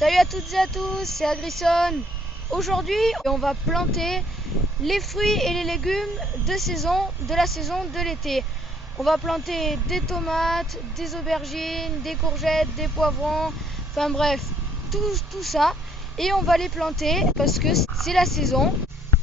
Salut à toutes et à tous, c'est Agrisson. Aujourd'hui, on va planter les fruits et les légumes de la saison de l'été. On va planter des tomates, des aubergines, des courgettes, des poivrons, enfin bref, tout ça. Et on va les planter parce que c'est la saison.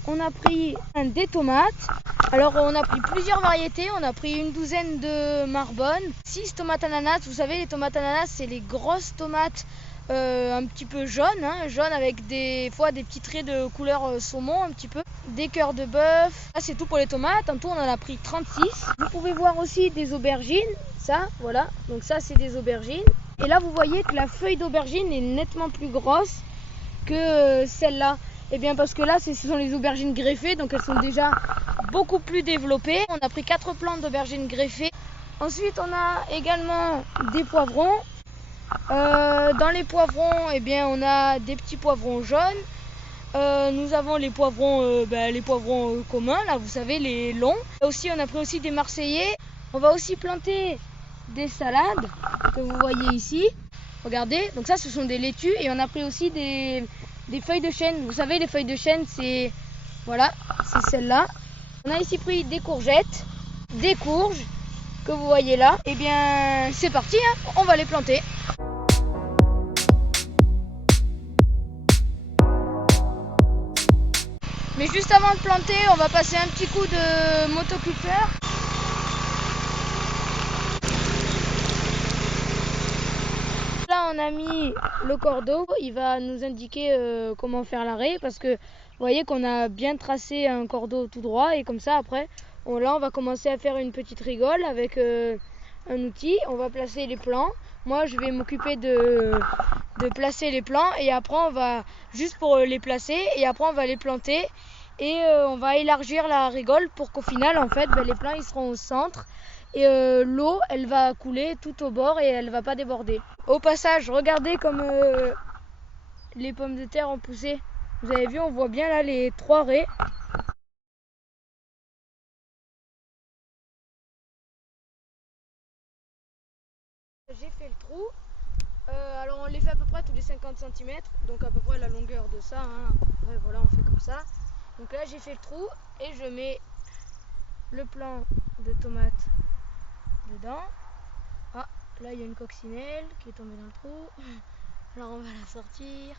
On a pris des tomates. Alors on a pris plusieurs variétés, on a pris une douzaine de Marbonne, 6 tomates ananas. Vous savez, les tomates ananas, c'est les grosses tomates un petit peu jaunes, jaunes avec des fois des petits traits de couleur saumon un petit peu. Des cœurs de bœuf, ça c'est tout pour les tomates. En tout on en a pris 36. Vous pouvez voir aussi des aubergines, ça voilà, donc ça c'est des aubergines. Et là vous voyez que la feuille d'aubergine est nettement plus grosse que celle-là. Et bien parce que là ce sont les aubergines greffées, donc elles sont déjà beaucoup plus développées. On a pris 4 plantes d'aubergines greffées. Ensuite on a également des poivrons. Dans les poivrons, eh bien, on a des petits poivrons jaunes. Nous avons les poivrons, communs, là, vous savez, les longs. Aussi, on a pris aussi des marseillais. On va aussi planter des salades que vous voyez ici. Regardez, donc ça, ce sont des laitues. Et on a pris aussi des feuilles de chêne. Vous savez, les feuilles de chêne, c'est voilà, c'est celle-là. On a ici pris des courgettes, des courges que vous voyez là. Et bien, c'est parti, on va les planter. Mais juste avant de planter, on va passer un petit coup de motoculteur. Là, on a mis le cordeau. Il va nous indiquer comment faire l'arrêt parce que vous voyez qu'on a bien tracé un cordeau tout droit et comme ça, après, là, on va commencer à faire une petite rigole avec un outil. On va placer les plants. Moi, je vais m'occuper de placer les plants et après, on va juste pour les placer et après, on va les planter. Et on va élargir la rigole pour qu'au final, en fait, les plants ils seront au centre et l'eau, elle va couler tout au bord et elle va pas déborder. Au passage, regardez comme les pommes de terre ont poussé. Vous avez vu, on voit bien là les 3 raies. J'ai fait le trou. Alors on les fait à peu près tous les 50 cm, donc à peu près la longueur de ça. Ouais, voilà, on fait comme ça. Donc là, j'ai fait le trou et je mets le plant de tomate dedans. Ah, là il y a une coccinelle qui est tombée dans le trou. Alors on va la sortir.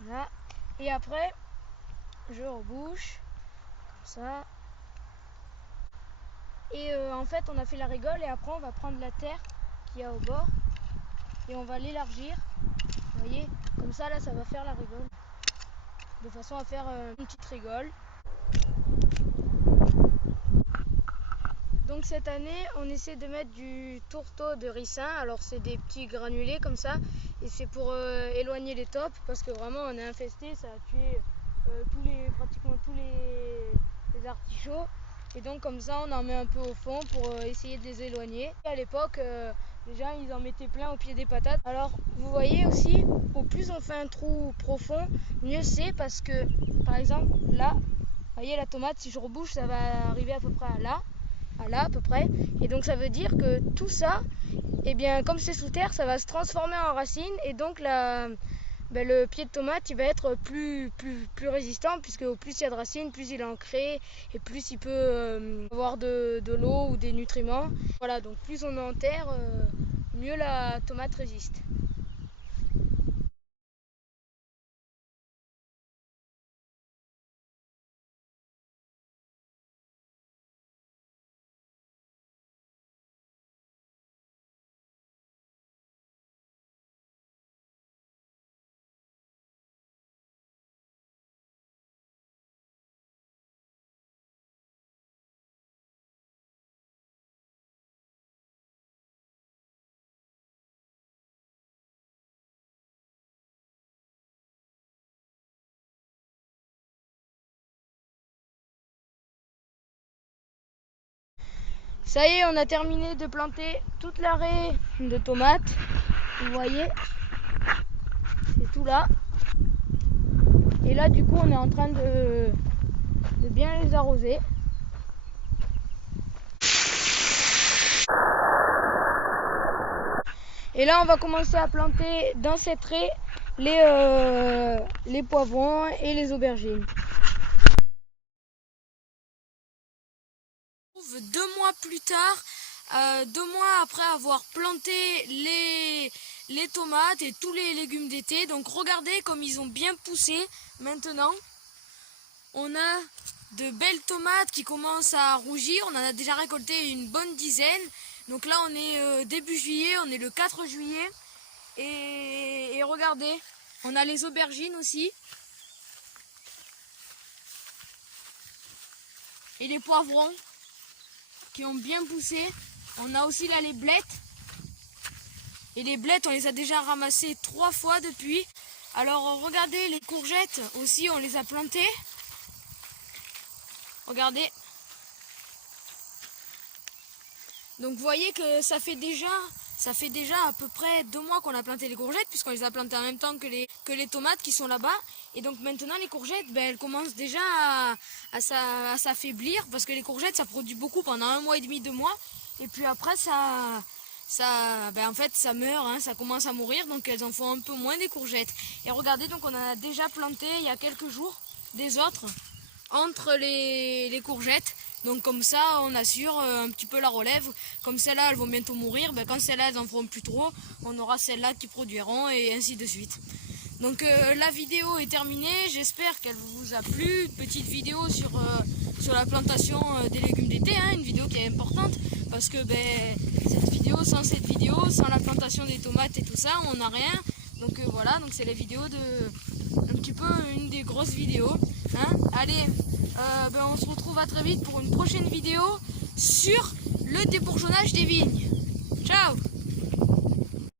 Voilà. Et après, je rebouche comme ça. Et en fait, on a fait la rigole et après on va prendre la terre qu'il y a au bord et on va l'élargir. Vous voyez, comme ça là, ça va faire la rigole. De façon à faire une petite rigole. Donc cette année, on essaie de mettre du tourteau de ricin. Alors c'est des petits granulés comme ça. Et c'est pour éloigner les taupes parce que vraiment on est infesté. Ça a tué pratiquement tous les artichauts. Et donc comme ça, on en met un peu au fond pour essayer de les éloigner. Et à l'époque, les gens, ils en mettaient plein au pied des patates. Alors vous voyez aussi, au plus on fait un trou profond, mieux c'est parce que, par exemple, là, vous voyez la tomate, si je rebouche, ça va arriver à peu près à là à peu près. Et donc ça veut dire que tout ça, et bien comme c'est sous terre, ça va se transformer en racine et donc le pied de tomate il va être plus résistant puisque au plus il y a de racines, plus il est ancré et plus il peut avoir de l'eau ou des nutriments. Voilà, donc plus on est en terre, mieux la tomate résiste. Ça y est, on a terminé de planter toute la raie de tomates. Vous voyez, c'est tout là. Et là, du coup, on est en train de bien les arroser. Et là, on va commencer à planter dans cette raie les poivrons et les aubergines. 2 mois plus tard, 2 mois après avoir planté les tomates et tous les légumes d'été. Donc regardez comme ils ont bien poussé maintenant. On a de belles tomates qui commencent à rougir. On en a déjà récolté une bonne dizaine. Donc là on est début juillet, on est le 4 juillet. Et regardez, on a les aubergines aussi. Et les poivrons qui ont bien poussé. On a aussi là les blettes. Et les blettes, on les a déjà ramassées 3 fois depuis. Alors regardez, les courgettes aussi, on les a plantées. Regardez. Donc vous voyez que ça fait déjà à peu près 2 mois qu'on a planté les courgettes, puisqu'on les a plantées en même temps que les tomates qui sont là-bas. Et donc maintenant les courgettes, elles commencent déjà à s'affaiblir, parce que les courgettes ça produit beaucoup pendant 1 mois et demi, 2 mois. Et puis après en fait ça meurt, hein, ça commence à mourir, donc elles en font un peu moins des courgettes. Et regardez, donc on en a déjà planté il y a quelques jours des autres entre les courgettes. Donc comme ça on assure un petit peu la relève. Comme celles-là elles vont bientôt mourir, quand celles-là elles en feront plus trop, on aura celles-là qui produiront et ainsi de suite. Donc la vidéo est terminée, j'espère qu'elle vous a plu. Petite vidéo sur la plantation des légumes d'été, hein, une vidéo qui est importante parce que sans cette vidéo, sans la plantation des tomates et tout ça, on n'a rien. Donc voilà, donc c'est la vidéo un petit peu une des grosses vidéos. Hein. Allez, on se retrouve à très vite pour une prochaine vidéo sur le débourgeonnage des vignes. Ciao!